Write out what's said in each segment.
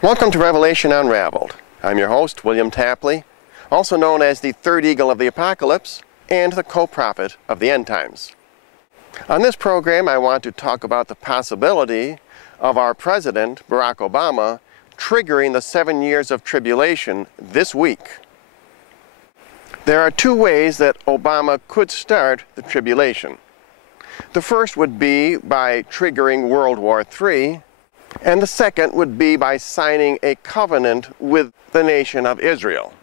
Welcome to Revelation Unraveled. I'm your host, William Tapley, also known as the third eagle of the apocalypse and the co-prophet of the end times. On this program, I want to talk about the possibility of our president, Barack Obama, triggering the 7 years of tribulation this week. There are two ways that Obama could start the tribulation. The first would be by triggering World War III, and the second would be by signing a covenant with the nation of Israel.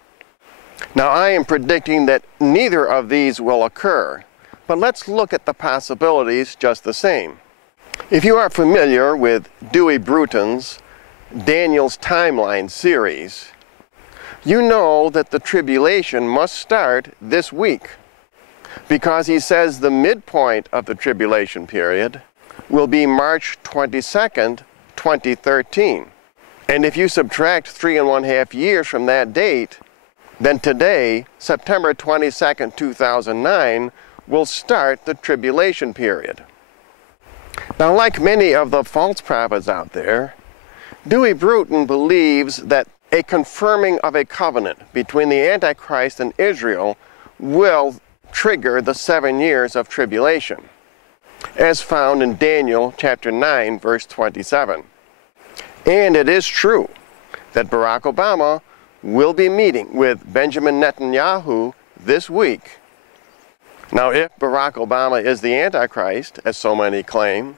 Now, I am predicting that neither of these will occur, but let's look at the possibilities just the same. If you are familiar with Dewey Bruton's Daniel's Timeline series, you know that the tribulation must start this week, because he says the midpoint of the tribulation period will be March 22nd, 2013. And if you subtract 3.5 years from that date, then today, September 22nd, 2009, will start the tribulation period. Now, like many of the false prophets out there, Dewey Bruton believes that a confirming of a covenant between the Antichrist and Israel will trigger the 7 years of tribulation, as found in Daniel chapter 9, verse 27. And it is true that Barack Obama will be meeting with Benjamin Netanyahu this week. Now, if Barack Obama is the Antichrist, as so many claim,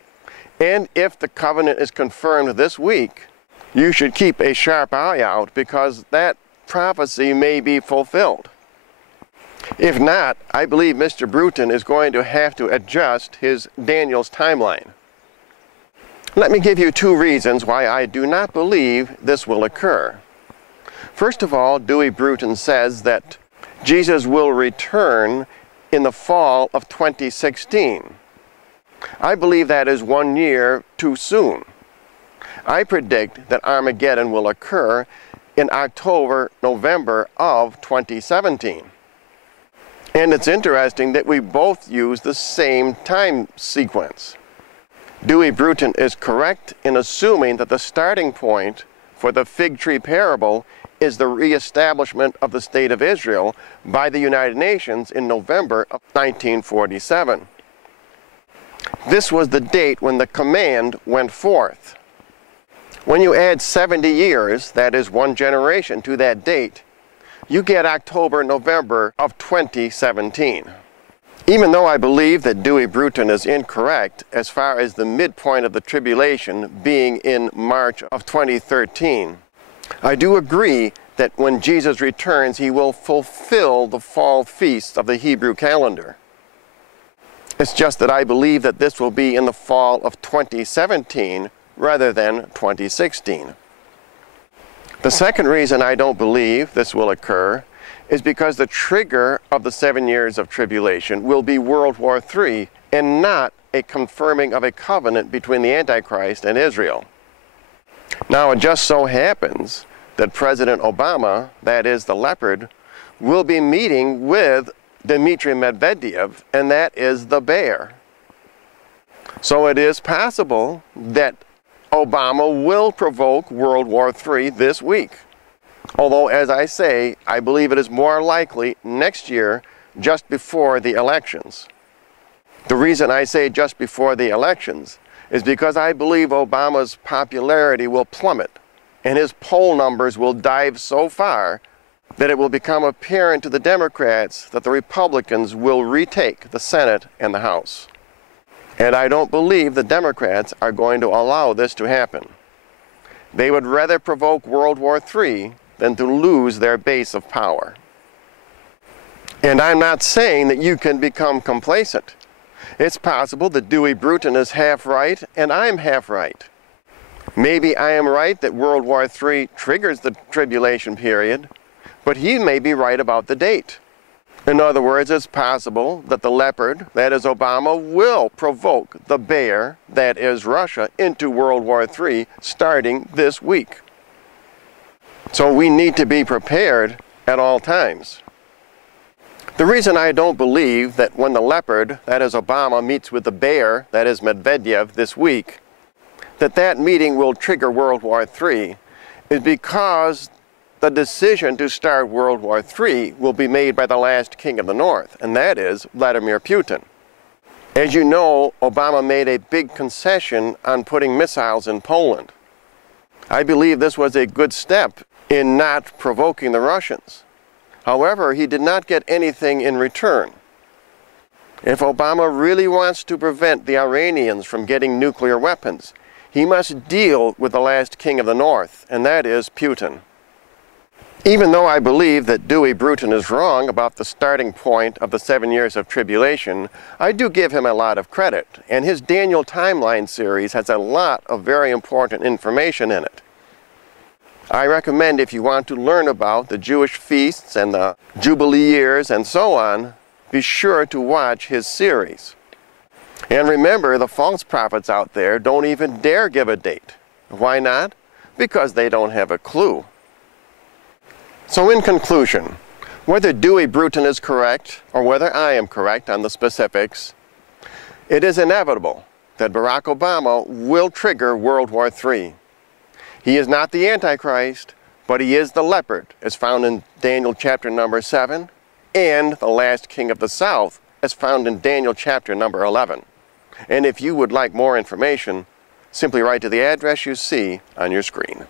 and if the covenant is confirmed this week, you should keep a sharp eye out, because that prophecy may be fulfilled. If not, I believe Mr. Bruton is going to have to adjust his Daniel's timeline. Let me give you two reasons why I do not believe this will occur. First of all, Dewey Bruton says that Jesus will return in the fall of 2016. I believe that is 1 year too soon. I predict that Armageddon will occur in October, November of 2017. And it's interesting that we both use the same time sequence. Dewey Bruton is correct in assuming that the starting point for the fig tree parable is the reestablishment of the State of Israel by the United Nations in November of 1947. This was the date when the command went forth. When you add 70 years, that is 1 generation, to that date, you get October, November of 2017. Even though I believe that Dewey Bruton is incorrect as far as the midpoint of the tribulation being in March of 2013, I do agree that when Jesus returns, he will fulfill the fall feasts of the Hebrew calendar. It's just that I believe that this will be in the fall of 2017 rather than 2016. The second reason I don't believe this will occur is because the trigger of the 7 years of tribulation will be World War III and not a confirming of a covenant between the Antichrist and Israel. Now, it just so happens that President Obama, that is the leopard, will be meeting with Dmitry Medvedev, and that is the bear. So it is possible that Obama will provoke World War III this week. Although, as I say, I believe it is more likely next year, just before the elections. The reason I say just before the elections is because I believe Obama's popularity will plummet, and his poll numbers will dive so far that it will become apparent to the Democrats that the Republicans will retake the Senate and the House. And I don't believe the Democrats are going to allow this to happen. They would rather provoke World War III than to lose their base of power. And I'm not saying that you can become complacent. It's possible that Dewey Bruton is half right and I'm half right. Maybe I am right that World War III triggers the tribulation period, but he may be right about the date. In other words, it's possible that the leopard, that is Obama, will provoke the bear, that is Russia, into World War III starting this week. So we need to be prepared at all times. The reason I don't believe that when the leopard, that is Obama, meets with the bear, that is Medvedev, this week, that meeting will trigger World War III, is because the decision to start World War III will be made by the last king of the North, and that is Vladimir Putin. As you know, Obama made a big concession on putting missiles in Poland. I believe this was a good step in not provoking the Russians. However, he did not get anything in return. If Obama really wants to prevent the Iranians from getting nuclear weapons, he must deal with the last king of the North, and that is Putin. Even though I believe that Dewey Bruton is wrong about the starting point of the 7 years of tribulation, I do give him a lot of credit, and his Daniel Timeline series has a lot of very important information in it. I recommend, if you want to learn about the Jewish feasts and the Jubilee years and so on, be sure to watch his series. And remember, the false prophets out there don't even dare give a date. Why not? Because they don't have a clue. So in conclusion, whether Dewey Bruton is correct or whether I am correct on the specifics, it is inevitable that Barack Obama will trigger World War III. He is not the Antichrist, but he is the leopard, as found in Daniel chapter number 7, and the last king of the South, as found in Daniel chapter number 11. And if you would like more information, simply write to the address you see on your screen.